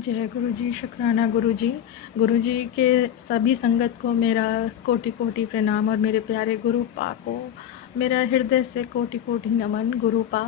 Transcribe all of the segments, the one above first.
जय गुरु जी, शुक्राना गुरु जी। गुरु जी के सभी संगत को मेरा कोटि कोटि प्रणाम और मेरे प्यारे गुरु पा को मेरा हृदय से कोटि कोटि नमन। गुरु पा,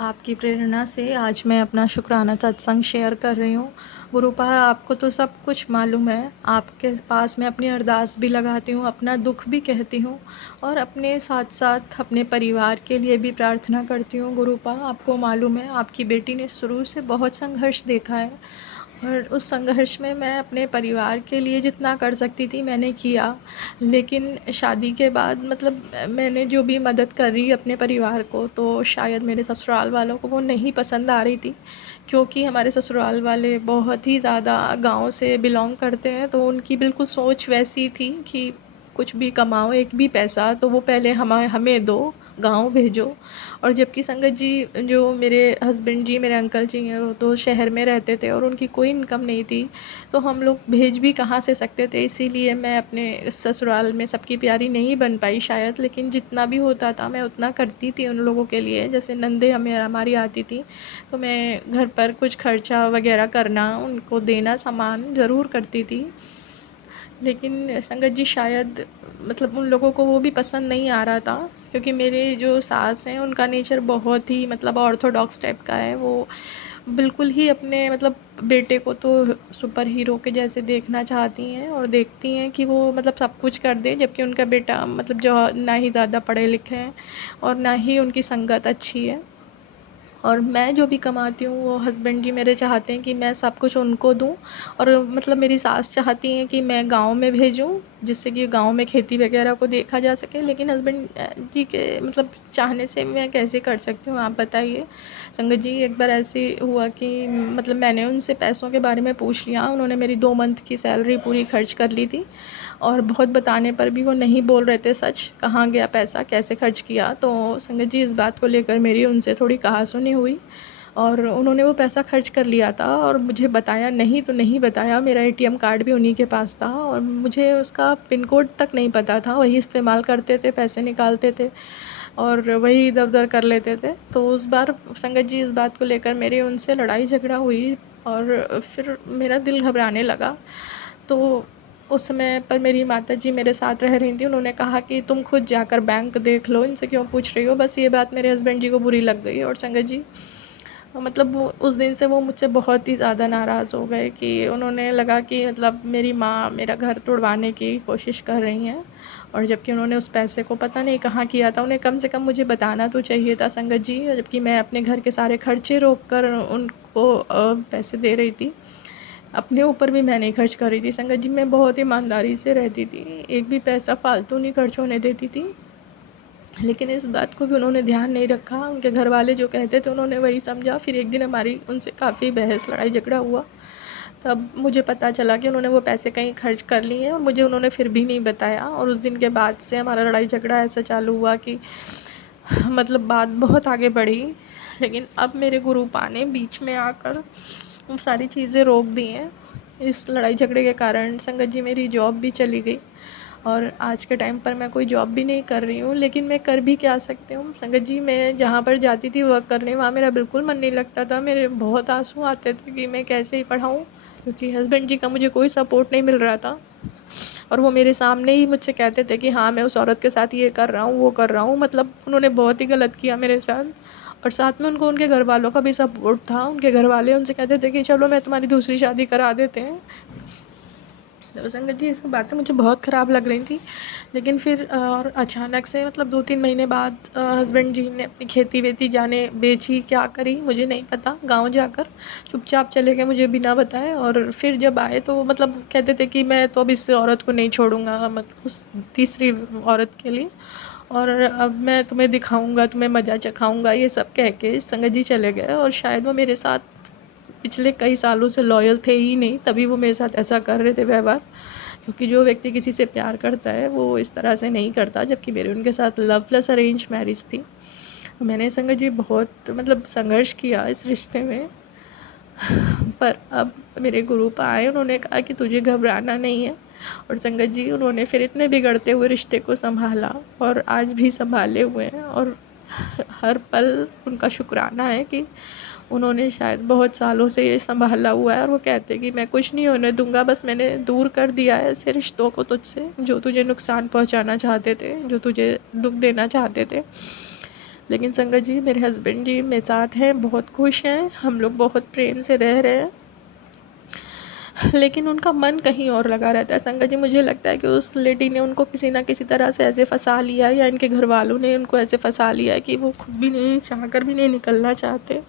आपकी प्रेरणा से आज मैं अपना शुक्राना सत्संग शेयर कर रही हूँ। गुरु पा, आपको तो सब कुछ मालूम है। आपके पास मैं अपनी अरदास भी लगाती हूँ, अपना दुख भी कहती हूँ और अपने साथ साथ अपने परिवार के लिए भी प्रार्थना करती हूँ। गुरु पा, आपको मालूम है आपकी बेटी ने शुरू से बहुत संघर्ष देखा है और उस संघर्ष में मैं अपने परिवार के लिए जितना कर सकती थी मैंने किया। लेकिन शादी के बाद मतलब मैंने जो भी मदद करी अपने परिवार को, तो शायद मेरे ससुराल वालों को वो नहीं पसंद आ रही थी, क्योंकि हमारे ससुराल वाले बहुत ही ज़्यादा गांव से बिलोंग करते हैं। तो उनकी बिल्कुल सोच वैसी थी कि कुछ भी कमाओ, एक भी पैसा तो वो पहले हमें दो, गांव भेजो। और जबकि संगत जी, जो मेरे हस्बैंड जी, मेरे अंकल जी हैं, वो तो शहर में रहते थे और उनकी कोई इनकम नहीं थी, तो हम लोग भेज भी कहाँ से सकते थे। इसीलिए मैं अपने ससुराल में सबकी प्यारी नहीं बन पाई शायद, लेकिन जितना भी होता था मैं उतना करती थी उन लोगों के लिए। जैसे नंदे हमारी आती थी तो मैं घर पर कुछ खर्चा वगैरह करना, उनको देना, सामान ज़रूर करती थी। लेकिन संगत जी, शायद मतलब उन लोगों को वो भी पसंद नहीं आ रहा था, क्योंकि मेरे जो सास हैं उनका नेचर बहुत ही मतलब ऑर्थोडॉक्स टाइप का है। वो बिल्कुल ही अपने मतलब बेटे को तो सुपर हीरो के जैसे देखना चाहती हैं और देखती हैं कि वो मतलब सब कुछ कर दे, जबकि उनका बेटा मतलब जो ना ही ज़्यादा पढ़े लिखे हैं और ना ही उनकी संगत अच्छी है। और मैं जो भी कमाती हूँ वो हस्बैंड जी मेरे चाहते हैं कि मैं सब कुछ उनको दूँ। और मतलब मेरी सास चाहती हैं कि मैं गाँव में भेजूँ, जिससे कि गाँव में खेती वगैरह को देखा जा सके। लेकिन हस्बैंड जी के मतलब चाहने से मैं कैसे कर सकती हूँ, आप बताइए। संगत जी, एक बार ऐसे हुआ कि मतलब मैंने उनसे पैसों के बारे में पूछ लिया। उन्होंने मेरी 2 मंथ की सैलरी पूरी खर्च कर ली थी और बहुत बताने पर भी वो नहीं बोल रहे थे सच, कहाँ गया पैसा, कैसे खर्च किया। तो संगत जी, इस बात को लेकर मेरी उनसे थोड़ी कहा-सुनी हुई और उन्होंने वो पैसा खर्च कर लिया था और मुझे बताया नहीं तो नहीं बताया। मेरा एटीएम कार्ड भी उन्हीं के पास था और मुझे उसका पिन कोड तक नहीं पता था। वही इस्तेमाल करते थे, पैसे निकालते थे और वही इधर-उधर कर लेते थे। तो उस बार संगत जी, इस बात को लेकर मेरी उनसे लड़ाई झगड़ा हुई और फिर मेरा दिल घबराने लगा। तो उस समय पर मेरी माताजी मेरे साथ रह रही थीं। उन्होंने कहा कि तुम खुद जाकर बैंक देख लो, इनसे क्यों पूछ रही हो। बस ये बात मेरे हस्बैंड जी को बुरी लग गई और संगत जी मतलब वो उस दिन से वो मुझसे बहुत ही ज़्यादा नाराज़ हो गए कि उन्होंने लगा कि मतलब मेरी माँ मेरा घर तुड़वाने की कोशिश कर रही हैं। और जबकि उन्होंने उस पैसे को पता नहीं कहाँ किया था। उन्हें कम से कम मुझे बताना तो चाहिए था संगत जी, जबकि मैं अपने घर के सारे खर्चे रोक कर उनको पैसे दे रही थी। अपने ऊपर भी मैं नहीं खर्च कर रही थी संगत जी। मैं बहुत ईमानदारी से रहती थी, एक भी पैसा फालतू नहीं खर्च होने देती थी। लेकिन इस बात को भी उन्होंने ध्यान नहीं रखा। उनके घर वाले जो कहते थे उन्होंने वही समझा। फिर एक दिन हमारी उनसे काफ़ी बहस लड़ाई झगड़ा हुआ। तब मुझे पता चला कि उन्होंने वो पैसे कहीं खर्च कर लिए हैं और मुझे उन्होंने फिर भी नहीं बताया। और उस दिन के बाद से हमारा लड़ाई झगड़ा ऐसा चालू हुआ कि मतलब बात बहुत आगे बढ़ी। लेकिन अब मेरे गुरुपा ने बीच में आकर वो सारी चीज़ें रोक दी हैं। इस लड़ाई झगड़े के कारण संगत जी मेरी जॉब भी चली गई और आज के टाइम पर मैं कोई जॉब भी नहीं कर रही हूँ। लेकिन मैं कर भी क्या सकती हूँ संगत जी। मैं जहाँ पर जाती थी वर्क करने, वहाँ मेरा बिल्कुल मन नहीं लगता था। मेरे बहुत आंसू आते थे कि मैं कैसे ही पढ़ाऊँ, क्योंकि हस्बैंड जी का मुझे कोई सपोर्ट नहीं मिल रहा था। और वो मेरे सामने ही मुझसे कहते थे कि हाँ, मैं उस औरत के साथ ये कर रहा हूँ, वो कर रहा हूँ। मतलब उन्होंने बहुत ही गलत किया मेरे साथ। और साथ में उनको उनके घर वालों का भी सपोर्ट था। उनके घर वाले उनसे कहते थे कि चलो मैं तुम्हारी दूसरी शादी करा देते हैं। तो संगत जी, इसकी बातें मुझे बहुत ख़राब लग रही थी। लेकिन फिर और अचानक से मतलब 2-3 महीने बाद हस्बैंड जी ने अपनी खेती-वेती जाने बेची, क्या करी मुझे नहीं पता। गाँव जाकर चुपचाप चले गए मुझे बिना बताए। और फिर जब आए तो मतलब कहते थे कि मैं तो अब इस औरत को नहीं छोड़ूँगा, मतलब उस तीसरी औरत के लिए। और अब मैं तुम्हें दिखाऊँगा, तुम्हें मज़ा चखाऊँगा, ये सब कह के संगत जी चले गए। और शायद वो मेरे साथ पिछले कई सालों से लॉयल थे ही नहीं, तभी वो मेरे साथ ऐसा कर रहे थे व्यवहार। क्योंकि जो व्यक्ति किसी से प्यार करता है वो इस तरह से नहीं करता। जबकि मेरी उनके साथ लव प्लस अरेंज मैरिज थी। मैंने संगत जी बहुत मतलब संघर्ष किया इस रिश्ते में। पर अब मेरे गुरुपा आए, उन्होंने कहा कि तुझे घबराना नहीं है। और संगत जी, उन्होंने फिर इतने बिगड़ते हुए रिश्ते को संभाला और आज भी संभाले हुए हैं। और हर पल उनका शुक्राना है कि उन्होंने शायद बहुत सालों से ये संभाला हुआ है और वो कहते हैं कि मैं कुछ नहीं होने दूंगा, बस मैंने दूर कर दिया है ऐसे रिश्तों को तुझसे जो तुझे नुकसान पहुंचाना चाहते थे, जो तुझे दुख देना चाहते थे। लेकिन संगत जी, मेरे हस्बैंड जी मेरे साथ हैं, बहुत खुश हैं, हम लोग बहुत प्रेम से रह रहे हैं, लेकिन उनका मन कहीं और लगा रहता है। संगत जी, मुझे लगता है कि उस लेडी ने उनको किसी ना किसी तरह से ऐसे फंसा लिया है, या इनके घर वालों ने उनको ऐसे फंसा लिया है कि वो खुद भी नहीं चाह कर भी नहीं निकलना चाहते।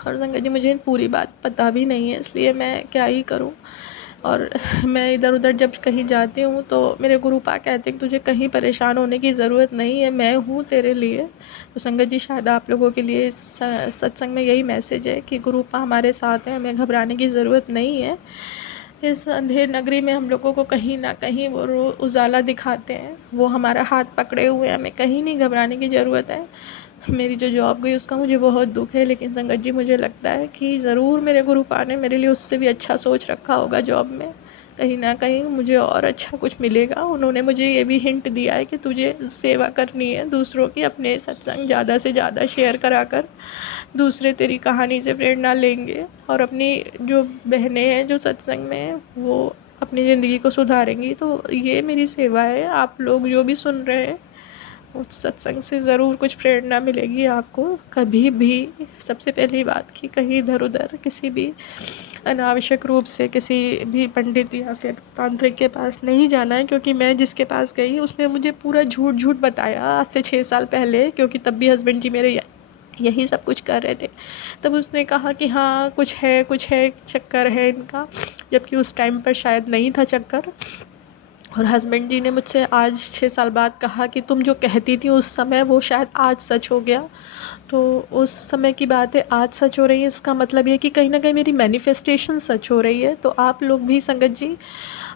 और संगत जी, मुझे पूरी बात पता भी नहीं है, इसलिए मैं क्या ही करूं। और मैं इधर उधर जब कहीं जाती हूँ तो मेरे गुरुपा कहते हैं कि तुझे कहीं परेशान होने की ज़रूरत नहीं है, मैं हूँ तेरे लिए। तो संगत जी, शायद आप लोगों के लिए इस सत्संग में यही मैसेज है कि गुरुपा हमारे साथ हैं, हमें घबराने की ज़रूरत नहीं है। इस अंधेर नगरी में हम लोगों को कहीं ना कहीं वो उजाला दिखाते हैं, वो हमारा हाथ पकड़े हुए हैं, हमें कहीं नहीं घबराने की ज़रूरत है। मेरी जो जॉब गई उसका मुझे बहुत दुख है, लेकिन संगत जी मुझे लगता है कि ज़रूर मेरे गुरुपा ने मेरे लिए उससे भी अच्छा सोच रखा होगा जॉब में, कहीं ना कहीं मुझे और अच्छा कुछ मिलेगा। उन्होंने मुझे ये भी हिंट दिया है कि तुझे सेवा करनी है दूसरों की, अपने सत्संग ज़्यादा से ज़्यादा शेयर करा कर, दूसरे तेरी कहानी से प्रेरणा लेंगे और अपनी जो बहनें हैं जो सत्संग में हैं वो अपनी ज़िंदगी को सुधारेंगी। तो ये मेरी सेवा है, आप लोग जो भी सुन रहे हैं उस सत्संग से ज़रूर कुछ प्रेरणा मिलेगी आपको। कभी भी सबसे पहली बात कि कहीं इधर उधर किसी भी अनावश्यक रूप से किसी भी पंडित या फिर तांत्रिक के पास नहीं जाना है, क्योंकि मैं जिसके पास गई उसने मुझे पूरा झूठ झूठ बताया आज से 6 साल पहले, क्योंकि तब भी हस्बैंड जी मेरे यही सब कुछ कर रहे थे। तब उसने कहा कि हाँ कुछ है चक्कर है इनका, जबकि उस टाइम पर शायद नहीं था चक्कर। और हस्बैंड जी ने मुझसे आज 6 साल बाद कहा कि तुम जो कहती थी उस समय वो शायद आज सच हो गया। तो उस समय की बात है आज सच हो रही है, इसका मतलब ये कि कहीं ना कहीं मेरी मैनिफेस्टेशन सच हो रही है। तो आप लोग भी संगत जी,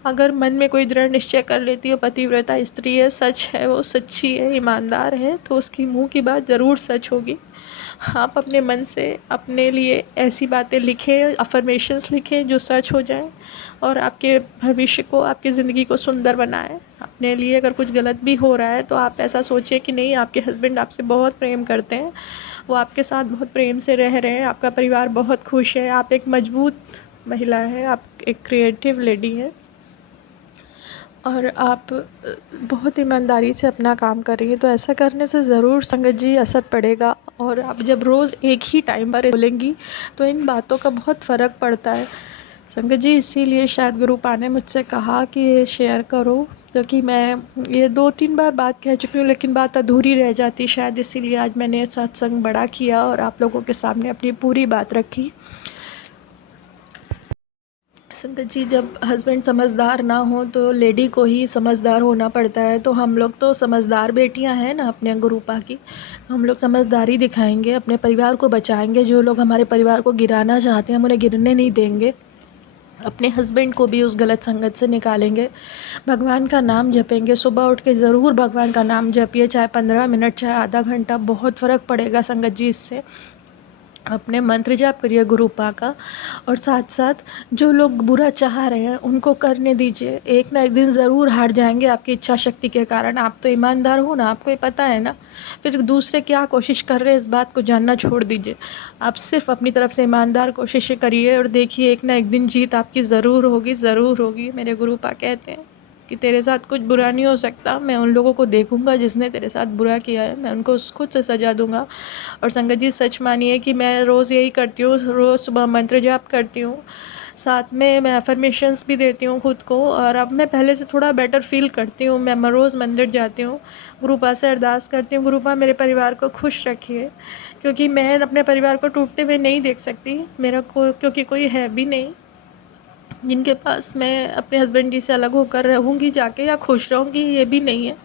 अगर मन में कोई दृढ़ निश्चय कर लेती हो पतिव्रता स्त्री है, सच है, वो सच्ची है, ईमानदार है, तो उसकी मुंह की बात ज़रूर सच होगी। आप अपने मन से अपने लिए ऐसी बातें लिखें, अफर्मेशंस लिखें जो सच हो जाएं और आपके भविष्य को, आपकी ज़िंदगी को सुंदर बनाएं। अपने लिए अगर कुछ गलत भी हो रहा है तो आप ऐसा सोचिए कि नहीं, आपके हस्बैंड आपसे बहुत प्रेम करते हैं, वो आपके साथ बहुत प्रेम से रह रहे हैं, आपका परिवार बहुत खुश है, आप एक मजबूत महिला हैं, आप एक क्रिएटिव लेडी हैं और आप बहुत ईमानदारी से अपना काम कर रही है। तो ऐसा करने से ज़रूर संगत जी असर पड़ेगा। और आप जब रोज़ एक ही टाइम पर बोलेंगी तो इन बातों का बहुत फ़र्क पड़ता है संगत जी। इसीलिए शायद गुरुपा ने मुझसे कहा कि ये शेयर करो, क्योंकि मैं ये 2-3 बार बात कह चुकी हूँ लेकिन बात अधूरी रह जाती शायद, इसीलिए आज मैंने सत्संग बड़ा किया और आप लोगों के सामने अपनी पूरी बात रखी। संगत जी, जब हस्बैंड समझदार ना हो तो लेडी को ही समझदार होना पड़ता है। तो हम लोग तो समझदार बेटियां हैं ना अपने गुरुपा की, हम लोग समझदारी दिखाएंगे, अपने परिवार को बचाएंगे। जो लोग हमारे परिवार को गिराना चाहते हैं हम उन्हें गिरने नहीं देंगे, अपने हस्बैंड को भी उस गलत संगत से निकालेंगे, भगवान का नाम जपेंगे। सुबह उठ के ज़रूर भगवान का नाम जपिए, चाहे 15 मिनट चाहे आधा घंटा, बहुत फ़र्क पड़ेगा संगत जी इससे। अपने मंत्र जाप करिए गुरुपा का, और साथ साथ जो लोग बुरा चाह रहे हैं उनको करने दीजिए, एक ना एक दिन ज़रूर हार जाएंगे आपकी इच्छा शक्ति के कारण। आप तो ईमानदार हो ना, आपको ये पता है ना, फिर दूसरे क्या कोशिश कर रहे हैं इस बात को जानना छोड़ दीजिए। आप सिर्फ अपनी तरफ से ईमानदार कोशिश करिए और देखिए एक ना एक दिन जीत आपकी ज़रूर होगी, ज़रूर होगी। मेरे गुरुपा कहते हैं कि तेरे साथ कुछ बुरा नहीं हो सकता, मैं उन लोगों को देखूंगा जिसने तेरे साथ बुरा किया है, मैं उनको खुद से सजा दूंगा। और संगत जी, सच मानिए कि मैं रोज़ यही करती हूँ, रोज़ सुबह मंत्र जाप करती हूँ, साथ में मैं अफर्मेशंस भी देती हूँ खुद को। और अब मैं पहले से थोड़ा बेटर फील करती हूँ। मैं रोज़ मंदिर जाती हूँ, गुरुपा से अरदास करती हूँ, गुरुपा मेरे परिवार को खुश रखिए, क्योंकि मैं अपने परिवार को टूटते हुए नहीं देख सकती। मेरा क्योंकि कोई है भी नहीं जिनके पास मैं अपने हस्बैंड जी से अलग होकर रहूँगी जाके या खुश रहूँगी, ये भी नहीं है।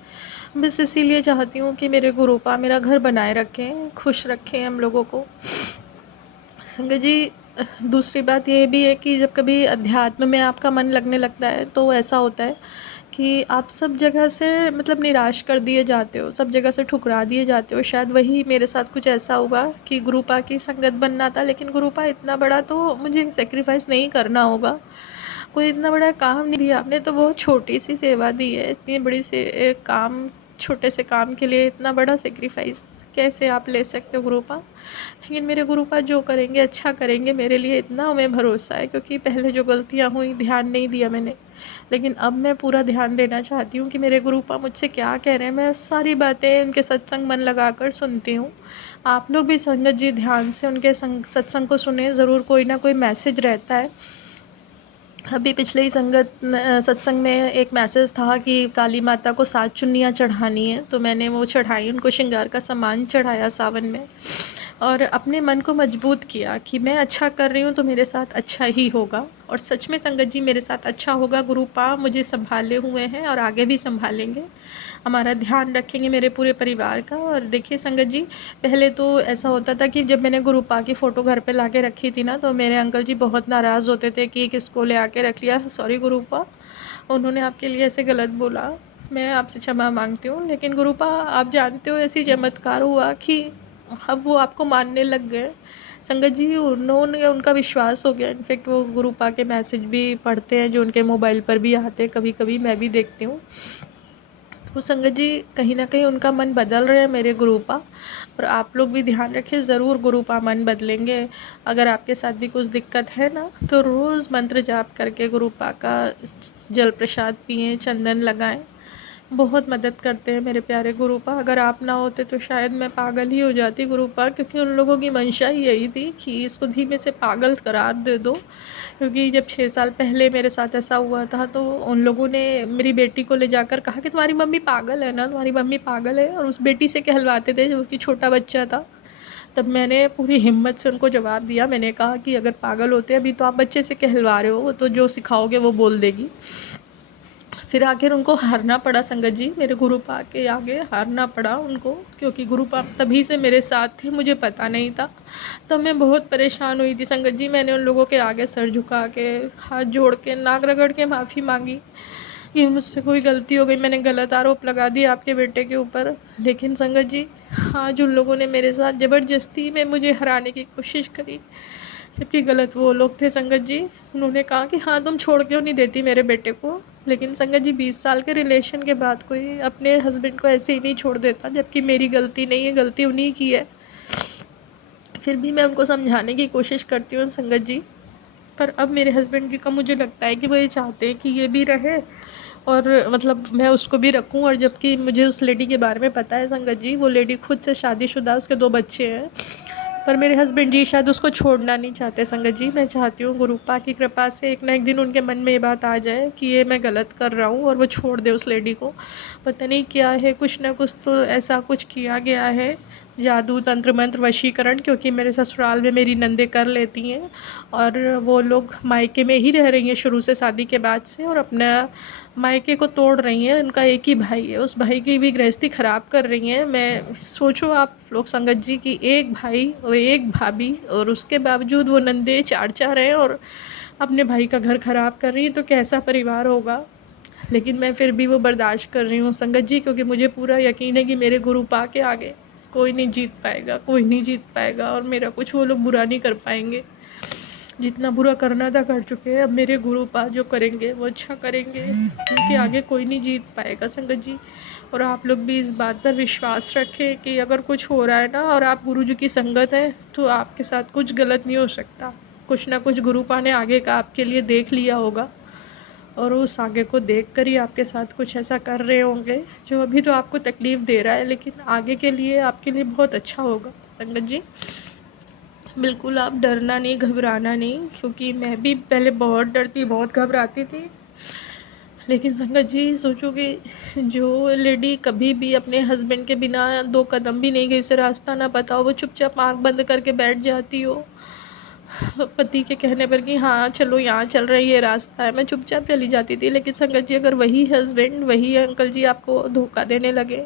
बस इसीलिए चाहती हूँ कि मेरे गुरुपा मेरा घर बनाए रखें, खुश रखें हम लोगों को। संगत जी, दूसरी बात ये भी है कि जब कभी अध्यात्म में आपका मन लगने लगता है तो ऐसा होता है कि आप सब जगह से मतलब निराश कर दिए जाते हो, सब जगह से ठुकरा दिए जाते हो। शायद वही मेरे साथ कुछ ऐसा हुआ कि गुरुपा की संगत बनना था, लेकिन गुरुपा इतना बड़ा तो मुझे सेक्रीफाइस नहीं करना होगा, कोई इतना बड़ा काम नहीं दिया आपने, तो बहुत छोटी सी सेवा दी है। इतनी बड़ी से काम, छोटे से काम के लिए इतना बड़ा सेक्रीफाइस कैसे आप ले सकते हो गुरुपा। लेकिन मेरे गुरुपा जो करेंगे अच्छा करेंगे, मेरे लिए इतना हमें भरोसा है, क्योंकि पहले जो गलतियाँ हुई ध्यान नहीं दिया मैंने, लेकिन अब मैं पूरा ध्यान देना चाहती हूँ कि मेरे गुरुपा मुझसे क्या कह रहे हैं। मैं सारी बातें उनके सत्संग मन लगाकर सुनती हूँ। आप लोग भी संगत जी ध्यान से उनके सत्संग को सुने, ज़रूर कोई ना कोई मैसेज रहता है। अभी पिछले ही सत्संग में एक मैसेज था कि काली माता को 7 चुन्नियाँ चढ़ानी है, तो मैंने वो चढ़ाई, उनको श्रृंगार का सामान चढ़ाया सावन में, और अपने मन को मजबूत किया कि मैं अच्छा कर रही हूँ तो मेरे साथ अच्छा ही होगा। और सच में संगत जी मेरे साथ अच्छा होगा। गुरुपा मुझे संभाले हुए हैं और आगे भी संभालेंगे, हमारा ध्यान रखेंगे मेरे पूरे परिवार का। और देखिए संगत जी, पहले तो ऐसा होता था कि जब मैंने गुरुपा की फ़ोटो घर पे ला के रखी थी ना, तो मेरे अंकल जी बहुत नाराज़ होते थे कि किसको ले आके रख लिया। सॉरी गुरुपा, उन्होंने आपके लिए ऐसे गलत बोला, मैं आपसे क्षमा मांगती हूँ। लेकिन गुरुपा आप जानते हो ऐसी चमत्कार हुआ कि अब वो आपको मानने लग गए। संगत जी उन्होंने, उनका विश्वास हो गया। इनफेक्ट वो गुरुपा के मैसेज भी पढ़ते हैं जो उनके मोबाइल पर भी आते हैं, कभी कभी मैं भी देखती हूँ। तो संगत जी कहीं ना कहीं उनका मन बदल रहे हैं मेरे गुरुपा, और आप लोग भी ध्यान रखिए, ज़रूर गुरुपा मन बदलेंगे। अगर आपके साथ भी कुछ दिक्कत है ना, तो रोज़ मंत्र जाप करके गुरुपा का जल प्रसाद पिएं, चंदन लगाएं, बहुत मदद करते हैं मेरे प्यारे गुरुपा। अगर आप ना होते तो शायद मैं पागल ही हो जाती गुरुपा, क्योंकि उन लोगों की मंशा ही यही थी कि इसको धीमे से पागल करार दे दो। क्योंकि जब 6 साल पहले मेरे साथ ऐसा हुआ था, तो उन लोगों ने मेरी बेटी को ले जाकर कहा कि तुम्हारी मम्मी पागल है ना, तुम्हारी मम्मी पागल है, और उस बेटी से कहलवाते थे जो कि छोटा बच्चा था। तब मैंने पूरी हिम्मत से उनको जवाब दिया, मैंने कहा कि अगर पागल होते अभी तो आप बच्चे से कहलवा रहे हो, तो जो सिखाओगे वो बोल देगी। फिर आखिर उनको हारना पड़ा संगत जी, मेरे गुरुपा के आगे हारना पड़ा उनको, क्योंकि गुरुपा तभी से मेरे साथ थे, मुझे पता नहीं था। तब मैं बहुत परेशान हुई थी संगत जी। मैंने उन लोगों के आगे सर झुका के, हाथ जोड़ के, नाक रगड़ के माफ़ी मांगी कि मुझसे कोई गलती हो गई, मैंने गलत आरोप लगा दिया आपके बेटे के ऊपर। लेकिन संगत जी आज उन लोगों ने मेरे साथ ज़बरदस्ती में मुझे हराने की कोशिश करी, जबकि गलत वो लोग थे संगत जी। उन्होंने कहा कि हाँ तुम छोड़ क्यों नहीं देती मेरे बेटे को। लेकिन संगत जी 20 साल के रिलेशन के बाद कोई अपने हस्बैंड को ऐसे ही नहीं छोड़ देता, जबकि मेरी गलती नहीं है, गलती उन्हीं की है। फिर भी मैं उनको समझाने की कोशिश करती हूँ संगत जी, पर अब मेरे हस्बैंड जी का मुझे लगता है कि वो ये चाहते हैं कि ये भी रहे और मतलब मैं उसको भी रखूं। और जबकि मुझे उस लेडी के बारे में पता है संगत जी, वो लेडी खुद से शादीशुदा, उसके 2 बच्चे हैं, पर मेरे हस्बैंड जी शायद उसको छोड़ना नहीं चाहते संगत जी। मैं चाहती हूँ गुरुपा की कृपा से एक ना एक दिन उनके मन में ये बात आ जाए कि ये मैं गलत कर रहा हूँ और वो छोड़ दे उस लेडी को। पता नहीं क्या है, कुछ ना कुछ तो ऐसा कुछ किया गया है, जादू तंत्र मंत्र वशीकरण, क्योंकि मेरे ससुराल में मेरी नंदे कर लेती हैं और वो लोग मायके में ही रह रही हैं शुरू से शादी के बाद से, और अपना मायके को तोड़ रही हैं। उनका एक ही भाई है, उस भाई की भी गृहस्थी ख़राब कर रही हैं। मैं सोचो आप लोग संगत जी कि एक भाई और एक भाभी, और उसके बावजूद वो नंदे 4 हैं और अपने भाई का घर ख़राब कर रही हैं, तो कैसा परिवार होगा। लेकिन मैं फिर भी वो बर्दाश्त कर रही हूँ संगत जी, क्योंकि मुझे पूरा यकीन है कि मेरे गुरुपा के आगे कोई नहीं जीत पाएगा, कोई नहीं जीत पाएगा, और मेरा कुछ वो लोग बुरा नहीं कर पाएंगे। जितना बुरा करना था कर चुके हैं, अब मेरे गुरुपा जो करेंगे वो अच्छा करेंगे, उनके आगे कोई नहीं जीत पाएगा संगत जी। और आप लोग भी इस बात पर विश्वास रखें कि अगर कुछ हो रहा है ना और आप गुरु जी की संगत है, तो आपके साथ कुछ गलत नहीं हो सकता। कुछ ना कुछ गुरुपा ने आगे का आपके लिए देख लिया होगा, और उस आगे को देख कर ही आपके साथ कुछ ऐसा कर रहे होंगे जो अभी तो आपको तकलीफ़ दे रहा है, लेकिन आगे के लिए आपके लिए बहुत अच्छा होगा संगत जी। बिल्कुल आप डरना नहीं, घबराना नहीं, क्योंकि मैं भी पहले बहुत डरती, बहुत घबराती थी। लेकिन संगत जी सोचो कि जो लेडी कभी भी अपने हस्बैंड के बिना 2 कदम भी नहीं गई, उसे रास्ता ना पता हो, वो चुपचाप आँख बंद करके बैठ जाती हो पति के कहने पर कि हाँ चलो यहाँ चल रहा है, ये रास्ता है, मैं चुपचाप चली जाती थी। लेकिन संगत जी अगर वही हस्बैंड, वही अंकल जी आपको धोखा देने लगे,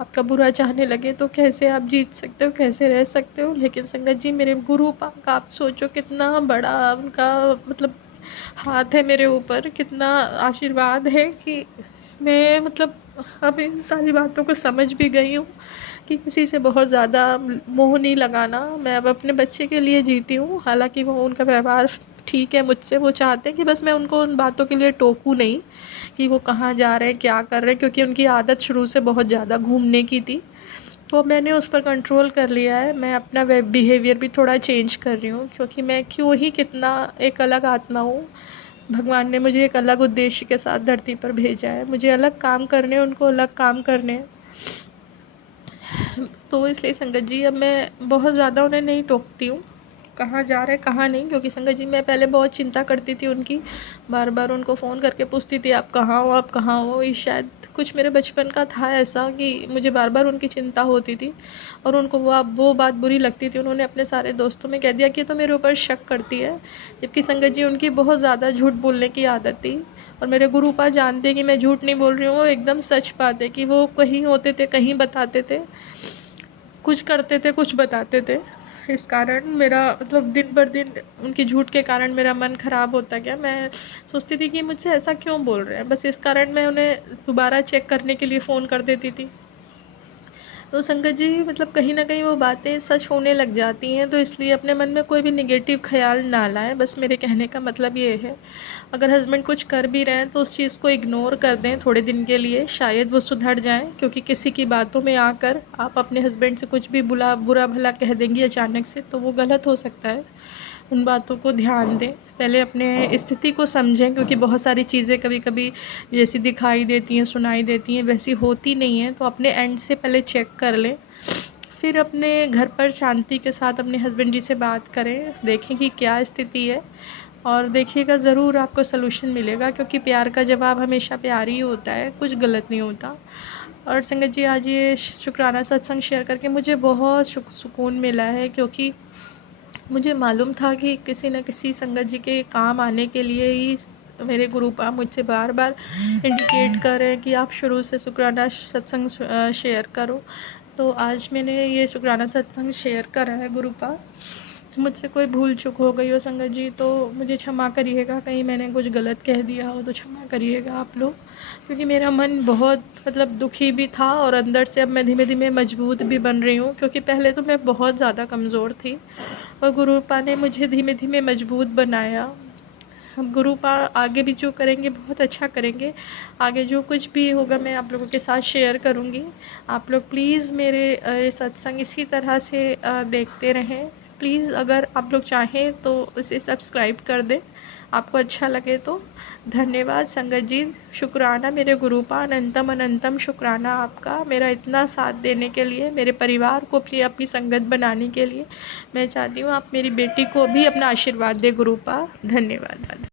आपका बुरा चाहने लगे, तो कैसे आप जीत सकते हो, कैसे रह सकते हो। लेकिन संगत जी मेरे गुरु पाक, आप सोचो कितना बड़ा उनका मतलब हाथ है मेरे ऊपर, कितना आशीर्वाद है कि मैं मतलब अब इन सारी बातों को समझ भी गई हूँ कि किसी से बहुत ज़्यादा मोह नहीं लगाना। मैं अब अपने बच्चे के लिए जीती हूँ, हालांकि वो उनका व्यवहार ठीक है मुझसे, वो चाहते हैं कि बस मैं उनको उन बातों के लिए टोकूँ नहीं कि वो कहाँ जा रहे हैं, क्या कर रहे हैं, क्योंकि उनकी आदत शुरू से बहुत ज़्यादा घूमने की थी। तो मैंने उस पर कंट्रोल कर लिया है। मैं अपना बिहेवियर भी थोड़ा चेंज कर रही हूँ, क्योंकि मैं क्यों ही कितना एक अलग आत्मा हूँ। भगवान ने मुझे एक अलग उद्देश्य के साथ धरती पर भेजा है, मुझे अलग काम करने हैं, उनको अलग काम करने हैं। तो इसलिए संगत जी अब मैं बहुत ज़्यादा उन्हें नहीं टोकती हूँ, कहाँ जा रहे कहाँ नहीं, क्योंकि संगत जी मैं पहले बहुत चिंता करती थी उनकी, बार बार उनको फ़ोन करके पूछती थी आप कहाँ हो, आप कहाँ हो। ये शायद कुछ मेरे बचपन का था ऐसा कि मुझे बार बार उनकी चिंता होती थी और उनको वो बात बुरी लगती थी। उन्होंने अपने सारे दोस्तों में कह दिया कि तो मेरे ऊपर शक करती है, जबकि संगत जी उनकी बहुत ज़्यादा झूठ बोलने की आदत थी। और मेरे गुरुपा जानते कि मैं झूठ नहीं बोल रही हूँ, वो एकदम सच बात है कि वो कहीं होते थे, कहीं बताते थे, कुछ करते थे, कुछ बताते थे। इस कारण मेरा मतलब दिन बर दिन उनकी झूठ के कारण मेरा मन ख़राब होता गया। मैं सोचती थी कि मुझसे ऐसा क्यों बोल रहे हैं, बस इस कारण मैं उन्हें दोबारा चेक करने के लिए फ़ोन कर देती थी। तो संगत जी मतलब कहीं न कहीं वो बातें सच होने लग जाती हैं, तो इसलिए अपने मन में कोई भी नेगेटिव ख़्याल ना लाएँ, बस मेरे कहने का मतलब ये है। अगर हस्बैंड कुछ कर भी रहे हैं तो उस चीज़ को इग्नोर कर दें थोड़े दिन के लिए, शायद वो सुधर जाएँ, क्योंकि किसी की बातों में आकर आप अपने हस्बैंड से कुछ भी बुरा भला कह देंगी अचानक से, तो वो गलत हो सकता है। उन बातों को ध्यान दें, पहले अपने स्थिति को समझें, क्योंकि बहुत सारी चीज़ें कभी-कभी जैसी दिखाई देती हैं, सुनाई देती हैं, वैसी होती नहीं हैं। तो अपने एंड से पहले चेक कर लें, फिर अपने घर पर शांति के साथ अपने हस्बैंड जी से बात करें, देखें कि क्या स्थिति है, और देखिएगा ज़रूर आपको सॉल्यूशन मिलेगा, क्योंकि प्यार का जवाब हमेशा प्यार ही होता है, कुछ गलत नहीं होता। और संगत जी आज ये शुक्राना सत्संग शेयर करके मुझे बहुत सुकून मिला है, क्योंकि मुझे मालूम था कि किसी न किसी संगत जी के काम आने के लिए ही मेरे गुरुपा मुझसे बार बार इंडिकेट कर रहे हैं कि आप शुरू से शुक्राना सत्संग शेयर करो। तो आज मैंने ये शुक्राना सत्संग शेयर करा है गुरुपा। मुझसे कोई भूल चूक हो गई हो संगत जी तो मुझे क्षमा करिएगा, कहीं मैंने कुछ गलत कह दिया हो तो क्षमा करिएगा आप लोग, क्योंकि मेरा मन बहुत मतलब दुखी भी था और अंदर से अब मैं धीमे धीमे मजबूत भी बन रही हूँ, क्योंकि पहले तो मैं बहुत ज़्यादा कमज़ोर थी और गुरुपा ने मुझे धीमे धीमे मजबूत बनाया। हम गुरुपा आगे भी जो करेंगे बहुत अच्छा करेंगे, आगे जो कुछ भी होगा मैं आप लोगों के साथ शेयर करूँगी। आप लोग प्लीज़ मेरे सत्संग इसी तरह से देखते रहें। प्लीज़ अगर आप लोग चाहें तो इसे सब्सक्राइब कर दें, आपको अच्छा लगे तो। धन्यवाद संगत जी, शुक्राना मेरे गुरुपा, अनंतम अनंतम शुक्राना आपका मेरा इतना साथ देने के लिए, मेरे परिवार को अपनी संगत बनाने के लिए। मैं चाहती हूँ आप मेरी बेटी को भी अपना आशीर्वाद दें गुरुपा। धन्यवाद।